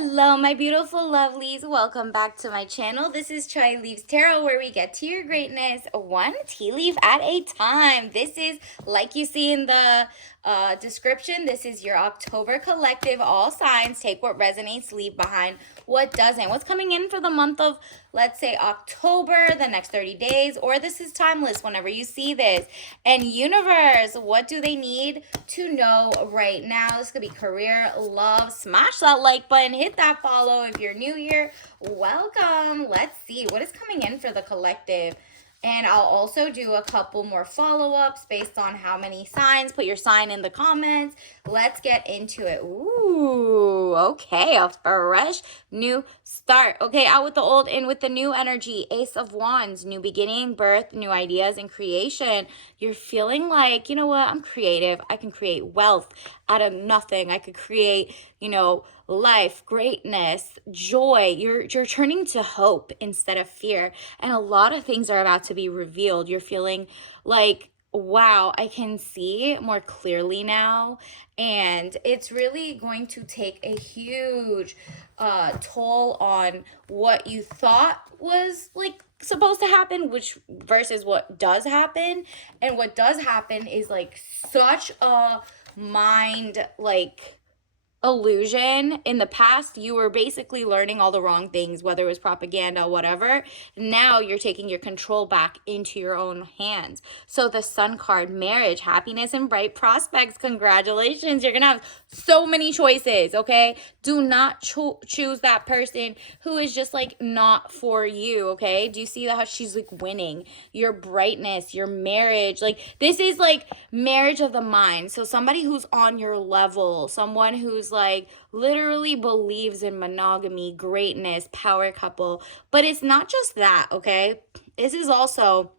Hello, my beautiful lovelies. Welcome back to my channel. This is Chai Leaves Tarot, where we get to your greatness one tea leaf at a time. This is, like you see in the description, this is your October collective. All signs, take what resonates, leave behind what doesn't. What's coming in for the month of, let's say, October, the next 30 days, or this is timeless whenever you see this. And universe, what do they need to know right now? This could be career, love. Smash that like button, hit that follow if you're new here. Welcome. Let's see what is coming in for the collective. And I'll also do a couple more follow-ups based on how many signs. Put your sign in the comments. Let's get into it. Ooh, okay, a fresh new start. Okay, out with the old, in with the new energy. Ace of Wands, new beginning, birth, new ideas, and creation. You're feeling like, you know what, I'm creative. I can create wealth out of nothing. I could create, life, greatness, joy. You're turning to hope instead of fear. And a lot of things are about to be revealed. You're feeling like, wow, I can see more clearly now. And it's really going to take a huge toll on what you thought was like supposed to happen, which versus what does happen. And what does happen is like such a mind illusion. In the past, you were basically learning all the wrong things, whether it was propaganda, whatever. Now you're taking your control back into your own hands. So the Sun card, marriage, happiness, and bright prospects. Congratulations. You're gonna have so many choices. Okay, do not choose that person who is just like not for you. Okay, do you see how she's like winning your brightness, your marriage? Like, this is like marriage of the mind. So somebody who's on your level, someone who's like literally believes in monogamy, greatness, power couple. But it's not just that, okay? This is also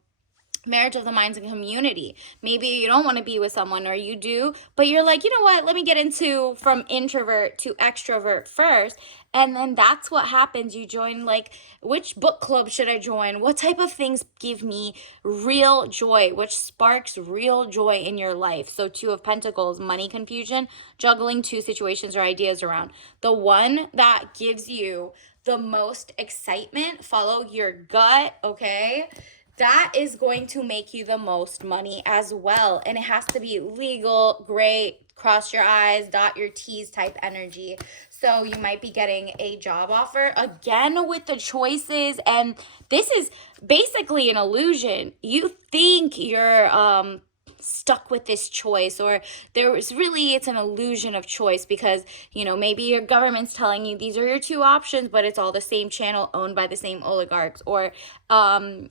marriage of the minds and community. Maybe you don't want to be with someone, or you do, but you're like, you know what, let me get into from introvert to extrovert first. And then that's what happens. You join, like, which book club should I join? What type of things give me real joy? Which sparks real joy in your life? So Two of Pentacles, money confusion, juggling two situations or ideas around. The one that gives you the most excitement, follow your gut, okay? That is going to make you the most money as well. And it has to be legal, great, cross your I's, dot your T's type energy. So you might be getting a job offer again with the choices. And this is basically an illusion. You think you're stuck with this choice, or it's an illusion of choice, because maybe your government's telling you these are your two options, but it's all the same channel owned by the same oligarchs, or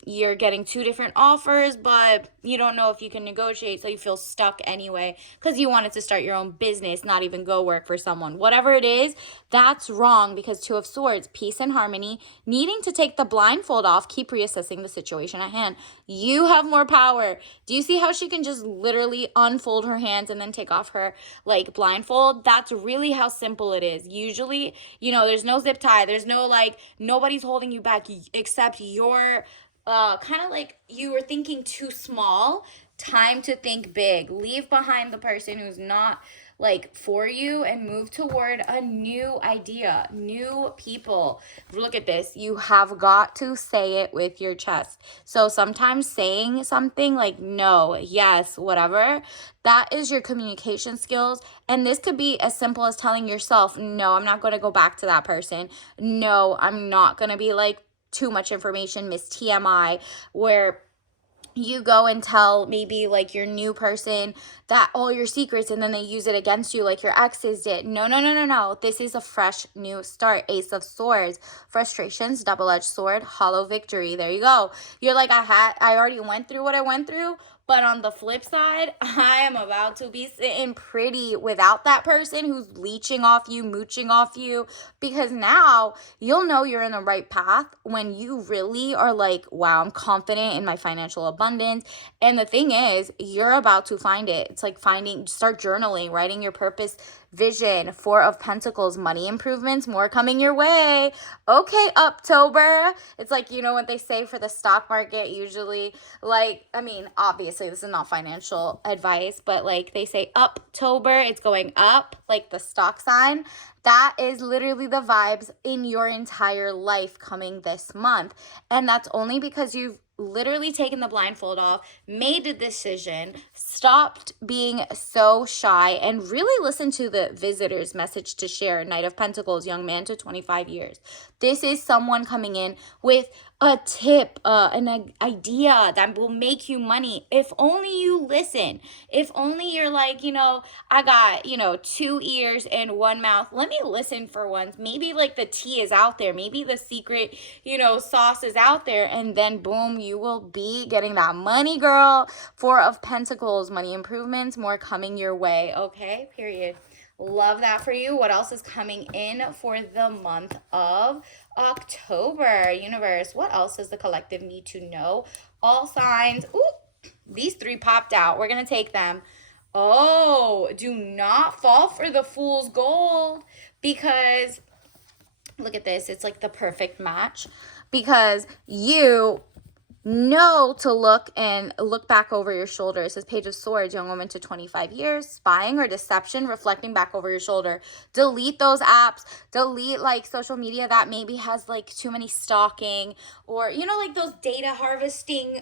you're getting two different offers, but you don't know if you can negotiate, so you feel stuck anyway because you wanted to start your own business, not even go work for someone. Whatever it is, that's wrong, because Two of Swords, peace and harmony, needing to take the blindfold off, keep reassessing the situation at hand. You have more power. Do you see how she can just literally unfold her hands and then take off her blindfold? That's really how simple it is. Usually, there's no zip tie. There's no nobody's holding you back except your kind of like you were thinking too small. Time to think big. Leave behind the person who's not for you and move toward a new idea, new people. Look at this. You have got to say it with your chest. So sometimes saying something like no, yes, whatever, that is your communication skills. And this could be as simple as telling yourself, no, I'm not going to go back to that person. No, I'm not going to be too much information, Miss TMI, where you go and tell maybe your new person that all your secrets, and then they use it against you like your exes did. No. This is a fresh new start. Ace of Swords, frustrations, double-edged sword, hollow victory. There you go. You're like, I already went through what I went through. But on the flip side, I am about to be sitting pretty without that person who's leeching off you, mooching off you, because now you'll know you're in the right path when you really are like, wow, I'm confident in my financial abundance. And the thing is, you're about to find it. It's like start journaling, writing your purpose, vision. Four of Pentacles, money improvements, more coming your way. Okay, October. It's like, what they say for the stock market, usually, obviously this is not financial advice, but they say October, it's going up, like the stock sign. That is literally the vibes in your entire life coming this month. And that's only because you've literally taken the blindfold off, made a decision, stopped being so shy, and really listened to the visitor's message to share. Knight of Pentacles, young man to 25 years. This is someone coming in with a tip, an idea that will make you money. If only you listen. If only you're like, I got, 2 ears and 1 mouth. Let me listen for once. Maybe like the tea is out there. Maybe the secret, sauce is out there. And then boom, you will be getting that money, girl. 4 of Pentacles, money improvements, more coming your way. Okay, period. Love that for you. What else is coming in for the month of October? Universe, what else does the collective need to know? All signs. Ooh, these 3 popped out. We're going to take them. Oh, do not fall for the fool's gold, because look at this. It's like the perfect match, because you know to look back over your shoulder. It says Page of Swords, young woman to 25 years, spying or deception, reflecting back over your shoulder. Delete those apps, delete like social media that maybe has like too many stalking, or like those data harvesting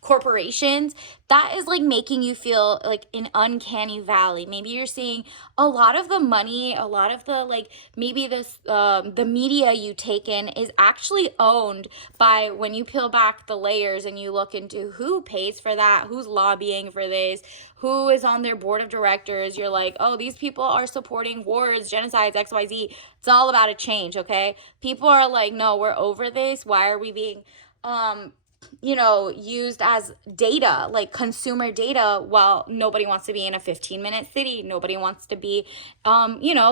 corporations that is like making you feel like an uncanny valley. Maybe you're seeing a lot of the money, a lot of the like maybe this the media you take in is actually owned by, when you peel back the layers and you look into who pays for that, who's lobbying for this, who is on their board of directors. You're like, oh, these people are supporting wars, genocides, XYZ. It's all about a change, okay? People are like, no, we're over this. Why are we being used as data, like consumer data, while nobody wants to be in a 15-minute city. Nobody wants to be,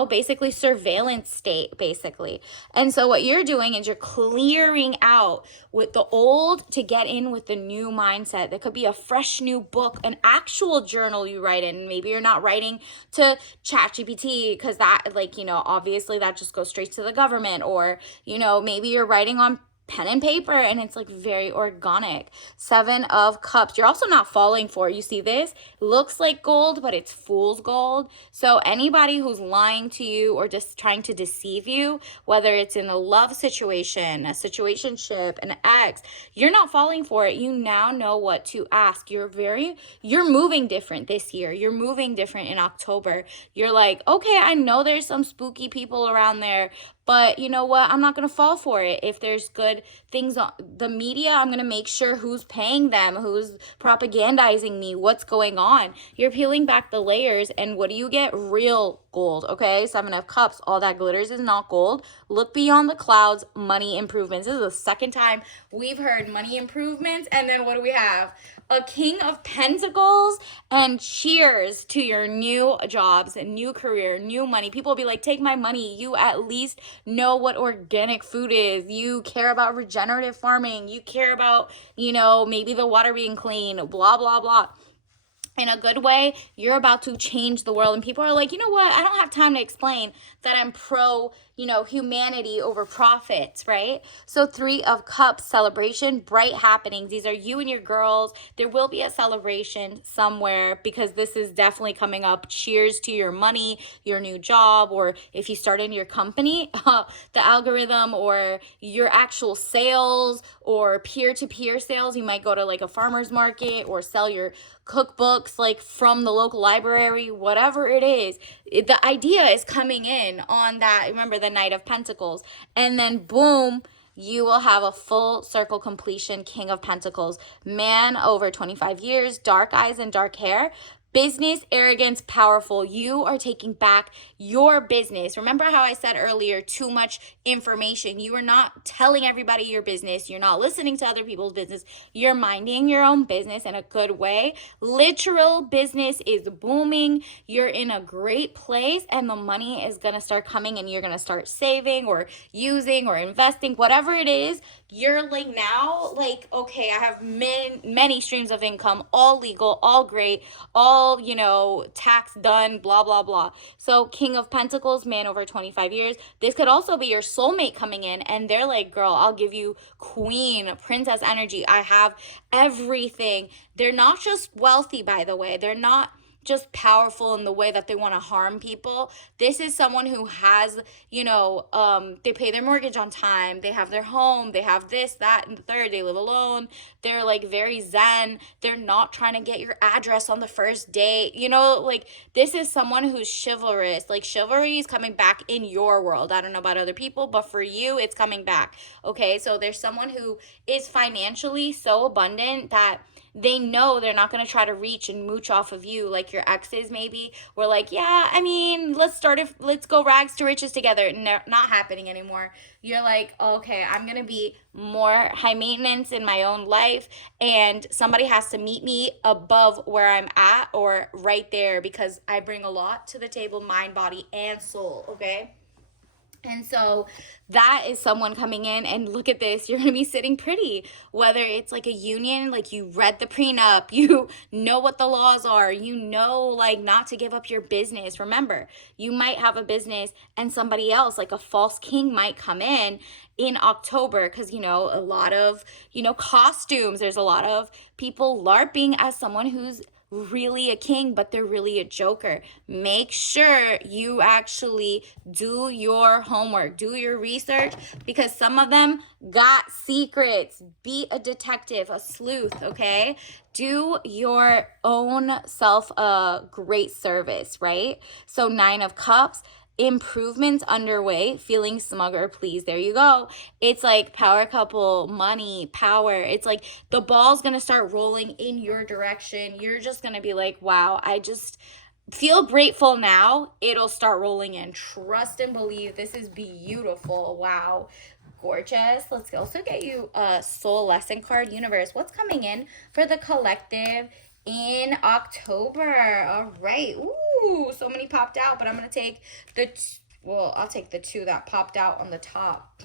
basically surveillance state, basically. And so what you're doing is you're clearing out with the old to get in with the new mindset. There could be a fresh new book, an actual journal you write in. Maybe you're not writing to ChatGPT, because that, obviously that just goes straight to the government. Or, maybe you're writing on pen and paper and it's like very organic. 7 of Cups. You're also not falling for it. You see this? Looks like gold, but it's fool's gold. So anybody who's lying to you or just trying to deceive you, whether it's in a love situation, a situationship, an ex, you're not falling for it. You now know what to ask. You're moving different this year. You're moving different in October. You're like, okay, I know there's some spooky people around there, but you know what? I'm not going to fall for it. If there's good things on the media, I'm going to make sure who's paying them, who's propagandizing me, what's going on. You're peeling back the layers, and what do you get? Real gold, okay? 7 of Cups. All that glitters is not gold. Look beyond the clouds. Money improvements. This is the second time we've heard money improvements, and then what do we have? A King of Pentacles, and cheers to your new jobs and new career, new money. People will be like, take my money. You at least know what organic food is. You care about regenerative farming. You care about, maybe the water being clean, blah, blah, blah. In a good way, you're about to change the world. And people are like, you know what? I don't have time to explain that I'm pro, humanity over profits, right? So 3 of Cups, celebration, bright happenings. These are you and your girls. There will be a celebration somewhere, because this is definitely coming up. Cheers to your money, your new job, or if you start in your company, the algorithm, or your actual sales, or peer-to-peer sales. You might go to like a farmer's market or sell your cookbooks like from the local library, whatever it is. The idea is coming in on that. Remember the Knight of Pentacles, and then boom, you will have a full circle completion. King of Pentacles, man over 25 years, dark eyes and dark hair. Business, arrogance, powerful. You are taking back your business. Remember how I said earlier, too much information. You are not telling everybody your business. You're not listening to other people's business. You're minding your own business in a good way. Literal business is booming. You're in a great place, and the money is going to start coming, and you're going to start saving or using or investing, whatever it is. You're like now, like, okay, I have many streams of income, all legal, all great, all, tax done, blah, blah, blah. So King of Pentacles, man over 25 years. This could also be your soulmate coming in, and they're like, girl, I'll give you queen, princess energy. I have everything. They're not just wealthy, by the way. They're not just powerful in the way that they want to harm people. This is someone who has, they pay their mortgage on time, they have their home, they have this, that, and the third, they live alone, they're like very zen, they're not trying to get your address on the first date, like this is someone who's chivalrous. Like chivalry is coming back in your world. I don't know about other people, but for you, it's coming back. Okay, so there's someone who is financially so abundant that they know they're not going to try to reach and mooch off of you like your exes maybe were like, yeah, I mean, let's go rags to riches together. No, not happening anymore. You're like, okay, I'm going to be more high maintenance in my own life, and somebody has to meet me above where I'm at or right there, because I bring a lot to the table, mind, body, and soul, okay? And so that is someone coming in, and look at this, you're going to be sitting pretty, whether it's like a union, like you read the prenup, you know what the laws are, like not to give up your business. Remember, you might have a business and somebody else, like a false king, might come in October, because a lot of costumes, there's a lot of people LARPing as someone who's really a king, but they're really a joker. Make sure you actually do your homework, do your research, because some of them got secrets. Be a detective, a sleuth, okay? Do your own self a great service, right? So 9 of Cups, improvements underway, feeling smug or pleased. There you go. It's like power couple, money, power. It's like the ball's going to start rolling in your direction. You're just going to be like, wow, I just feel grateful now. It'll start rolling in. Trust and believe. This is beautiful. Wow. Gorgeous. Let's also get you a soul lesson card. Universe, what's coming in for the collective in October? All right. Ooh, so many popped out, but I'm going to take I'll take the 2 that popped out on the top.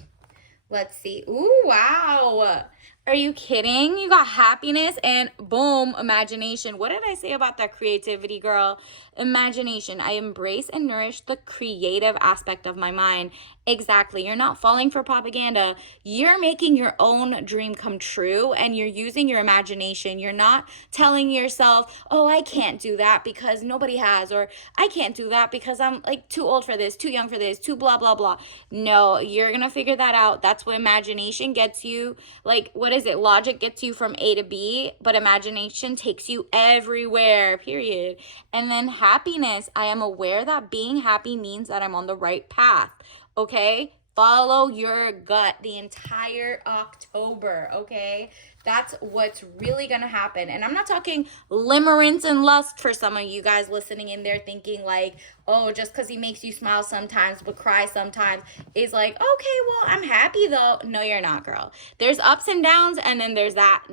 Let's see. Ooh, wow. Are you kidding? You got happiness and boom, imagination. What did I say about that creativity, girl? Imagination. I embrace and nourish the creative aspect of my mind. Exactly. You're not falling for propaganda. You're making your own dream come true, and you're using your imagination. You're not telling yourself, oh, I can't do that because nobody has, or I can't do that because I'm like too old for this, too young for this, too blah, blah, blah. No, you're going to figure that out. That's what imagination gets you. Like, what is it? Logic gets you from A to B, but imagination takes you everywhere, period. And then happiness. I am aware that being happy means that I'm on the right path. Okay? Follow your gut the entire October, okay? That's what's really going to happen. And I'm not talking limerence and lust for some of you guys listening in there thinking like, oh, just because he makes you smile sometimes but cry sometimes is like, okay, well, I'm happy though. No, you're not, girl. There's ups and downs, and then there's that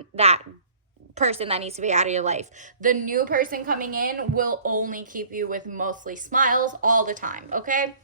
person that needs to be out of your life. The new person coming in will only keep you with mostly smiles all the time, okay?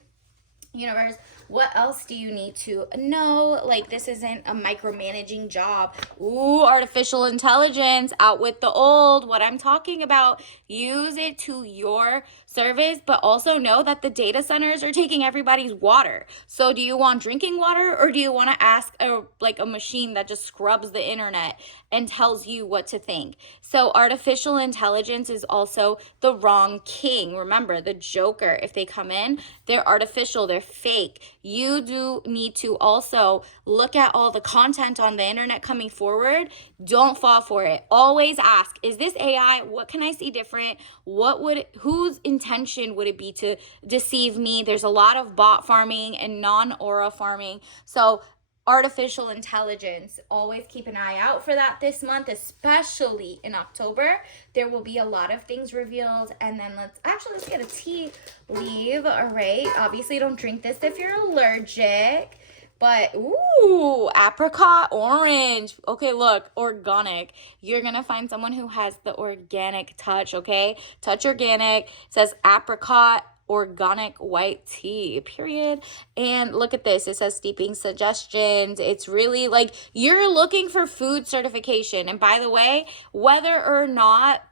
Universe, what else do you need to know? Like, this isn't a micromanaging job. Ooh, artificial intelligence, out with the old. What I'm talking about, use it to your service, but also know that the data centers are taking everybody's water. So do you want drinking water, or do you want to ask a machine that just scrubs the internet and tells you what to think? So artificial intelligence is also the wrong king. Remember, the joker, if they come in, they're artificial, they're fake. You do need to also look at all the content on the internet coming forward. Don't fall for it. Always ask, is this AI? What can I see different? Whose intention would it be to deceive me? There's a lot of bot farming and non-aura farming. So artificial intelligence, always keep an eye out for that this month, especially in October. There will be a lot of things revealed. And then let's get a tea leaf. All right, obviously don't drink this if you're allergic, but ooh, apricot orange. Okay, look, organic. You're gonna find someone who has the organic touch. Okay, touch organic. It says apricot organic white tea, period. And look at this, it says steeping suggestions. It's really like you're looking for food certification. And by the way, whether or not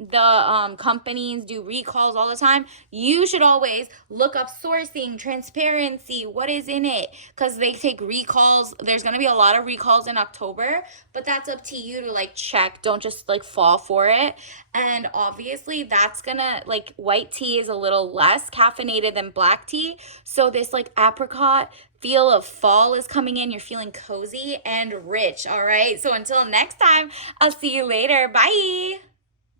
the companies do recalls all the time, you should always look up sourcing, transparency, what is in it, because they take recalls. There's going to be a lot of recalls in October, but that's up to you to like check. Don't just like fall for it. And obviously that's gonna, like, white tea is a little less caffeinated than black tea, so this like apricot feel of fall is coming in. You're feeling cozy and rich. All right, so until next time, I'll see you later. Bye.